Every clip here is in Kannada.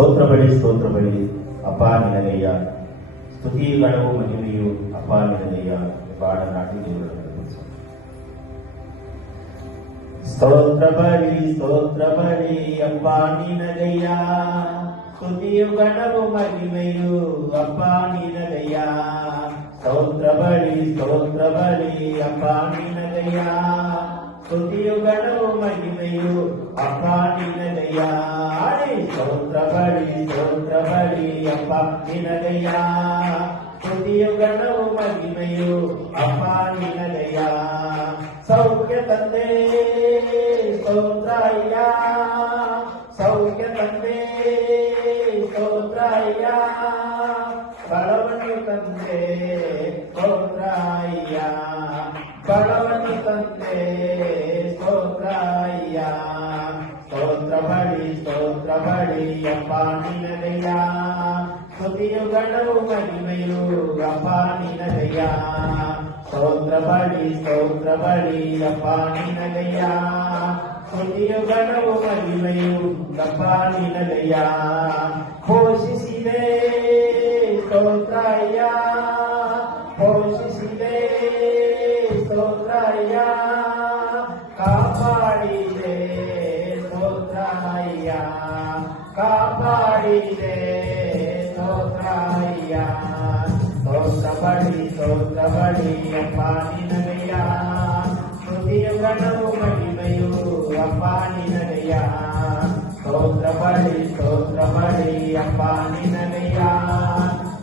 ಸ್ತೋತ್ರ ಬಳಿ ಅಪ್ಪ ನಿನಗಯ್ಯ, ಸ್ತುತಿಗಳವು ಮಹಿಮೆಯು ಅಪ್ಪ ನಿನಗಯ್ಯ. ಬಾಳ ನಾಟಿ ದೇವರ ಸ್ತೋತ್ರ ಬಳಿ ಅಪ್ಪ ನಿನಗಯ್ಯ, ಸ್ತುತಿಯು ಗಣವು ಮಹಿಮೆಯು ಅಪ್ಪ ನಿನಗಯ್ಯ. ಸ್ತೋತ್ರ ಬಳಿ ಅಪ್ಪ ನಿನಗಯ್ಯ, ಸ್ತುತಿಯು ಗಣವು ಮಹಿಮೆಯು ಅಪ್ಪ ನಿನಗಯ್ಯ. ಸ್ತೋತ್ರ ಬಳಿ ಅಪ್ಪ ನಿನಗಯ್ಯ, ಸ್ತುತಿಯು ಗಣವು ಮಹಿಮೆಯು ಅಪ್ಪ ನಿನಗಯ್ಯ. ಸೌಖ್ಯ ತಂದೆ ಸ್ತೋತ್ರಯ್ಯ, ಸೌಖ್ಯ ತಂದೆ ಸ್ತೋತ್ರಯ್ಯ, ಬಲವನ್ನು ತಂದೆ ಸ್ತೋತ್ರಯ್ಯ, ಬಲವನ್ನು ತಂದೆ ಸ್ತೋತ್ರಯ್ಯ. ಸ್ತೋತ್ರ ಬಳಿ ಅಪ್ಪ ನಿನಗಯ್ಯ, ಸ್ತುತಿಯು ಗಣವು ಮಹಿಮೆಯು ಅಪ್ಪ ನಿನಗಯ್ಯ. ಸ್ತೋತ್ರ ಬಳಿ ಅಪ್ಪ ನಿನಗಯ್ಯ, ಸ್ತುತಿಯು ಗಣವು ಮಹಿಮೆಯು ಅಪ್ಪ ನಿನಗಯ್ಯ. ಪೋಷಿಸಿದೆ ಸ್ತೋತ್ರಯ್ಯ, ಪೋಷಿಸಿದೆ ಸ್ತೋತ್ರಯ್ಯ, ಕಾಪಾಡಿದೆ ಸ್ತೋತ್ರಯ್ಯ, ಕಾಪಾಡಿದೆ ಸ್ತೋತ್ರಯ್ಯ. ಸ್ತೋತ್ರ ಬಳಿ ಅಪ್ಪ ನಿನಗಯ್ಯ, ಸ್ತುತಿಯು ಗಣವು ಮಹಿಮೆಯು ಅಪ್ಪ ನಿನಗಯ್ಯ. ಸ್ತೋತ್ರ ಬಳಿ ಅಪ್ಪ ನಿನಗಯ್ಯ,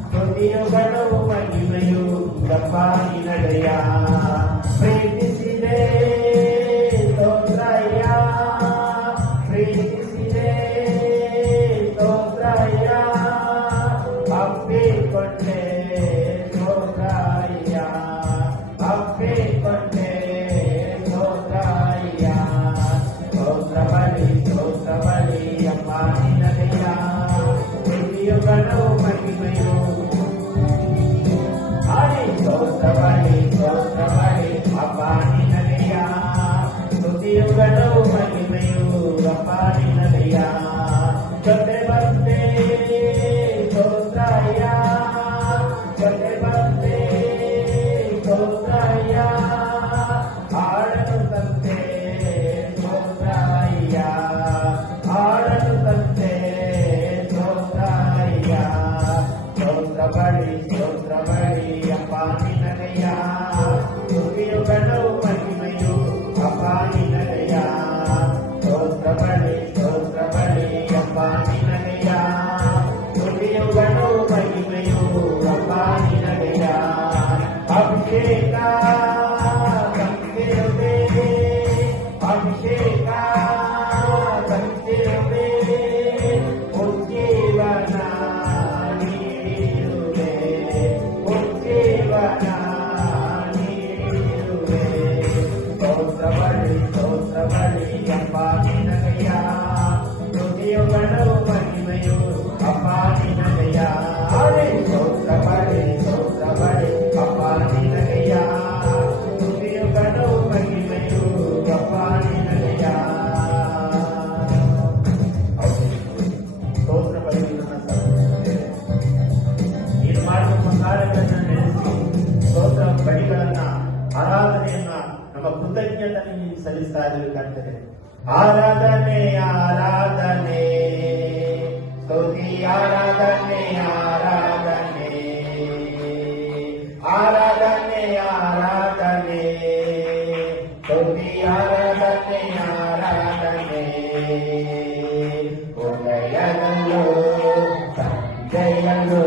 ಸ್ತುತಿಯು ಗಣವು ಮಹಿಮೆಯು ಅಪ್ಪ ನಿನಗಯ್ಯ. ಪ್ರೀತಿಸಿದೆ ಸ್ತೋತ್ರಯ್ಯ, ಪ್ರೀತಿಸಿದೆ ಸ್ತೋತ್ರಯ್ಯ, ಅಪ್ಪಿಕೊಂಡೆ ಸ್ತೋತ್ರಯ್ಯ, ಅಪ್ಪಿಕೊಂಡೆ ಸ್ತೋತ್ರಯ್ಯ. ಸ್ತೋತ್ರ ಬಳಿ ಅಪ್ಪ ನಿನಗಯ್ಯ, ಸ್ತುತಿಯು ಗಣವು ಮಹಿಮೆಯು. ಸ್ತೋತ್ರ ಬಳಿ ಅಪ್ಪ ನಿನಗಯ್ಯ, ಸ್ತುತಿಯು ಗಣವು ಮಹಿಮೆಯು ಅಪ್ಪ ನಿನಗಯ್ಯ. ಜೊತೆ ಬಂದೆ ಸ್ತೋತ್ರಯ್ಯ, ಜೊತೆ ಬಂದೆ ಸ್ತೋತ್ರಯ್ಯ, ಆಡಲು ತಂದೆ ಸ್ತೋತ್ರಯ್ಯ, ಆಡಲು ತಂದೆ ಸ್ತೋತ್ರಯ್ಯ. ಸ್ತೋತ್ರ ಬಳಿ ಅಪ್ಪ ನಿನಗಯ್ಯ, ಸ್ತುತಿಯು ಗಣವು ಮಹಿಮೆಯು ಅಪ್ಪ ನಿನಗಯ್ಯ. ಸ್ತೋತ್ರ ಬಳಿ ಅಪ್ಪ ನಿನಗಯ್ಯ, ಸ್ತುತಿಯು ಗಣವು ಮಹಿಮೆಯು ಅಪ್ಪ ನಿನಗಯ್ಯ. ಅಭಿಷೇಕ ತಂದಿರುವೆ, ಅಭಿಷೇಕ ತಂದಿರುವೆ, ಉಜ್ಜೀವನ ನೀಡಿರುವೆ, ಉಜ್ಜೀವನ ನೀಡಿರುವೆ. ಸ್ತೋತ್ರ ಬಳಿ ಅಪ್ಪ ನಿನಗಯ್ಯ, ಸ್ತುತಿಯು ಗಣವು ಮಹಿಮೆಯು ಅಪ್ಪ ನಿನಗಯ್ಯ. ಸ್ತೋತ್ರ ಬಳಿ ಅಪ್ಪ ನಿನಗಯ್ಯ, ಸ್ತುತಿಯು ಗಣವು ಮಹಿಮೆಯು ಅಪ್ಪ ನಿನಗಯ್ಯ. ಸ್ತೋತ್ರ ಬಳಿ ನೀನು ಮಾಡುವ ಕಾರ್ಯಗಳನ್ನು ನೆನೆಸಿ ಸ್ತೋತ್ರ ಬಳಿಗಳನ್ನ, ಆರಾಧನೆಯನ್ನ ನಮ್ಮ ಕೃತಜ್ಞತೆ ಸಲ್ಲಿಸ್ತಾ ಇದ್ದೀವಿ ಕಾಣ್ತದೆ. ಆರಾಧನೆ ಆರಾಧನೆ ಸ್ತುತಿ ಆರಾಧನೆ ಆರಾಧನೆ, ಆರಾಧನೆ ಆರಾಧನೆ ಸ್ತುತಿ ಆರಾಧನೆ ಆರಾಧನೆ. ಉದಯದಲ್ಲೂ ಸಂಜೆಯಲ್ಲೂ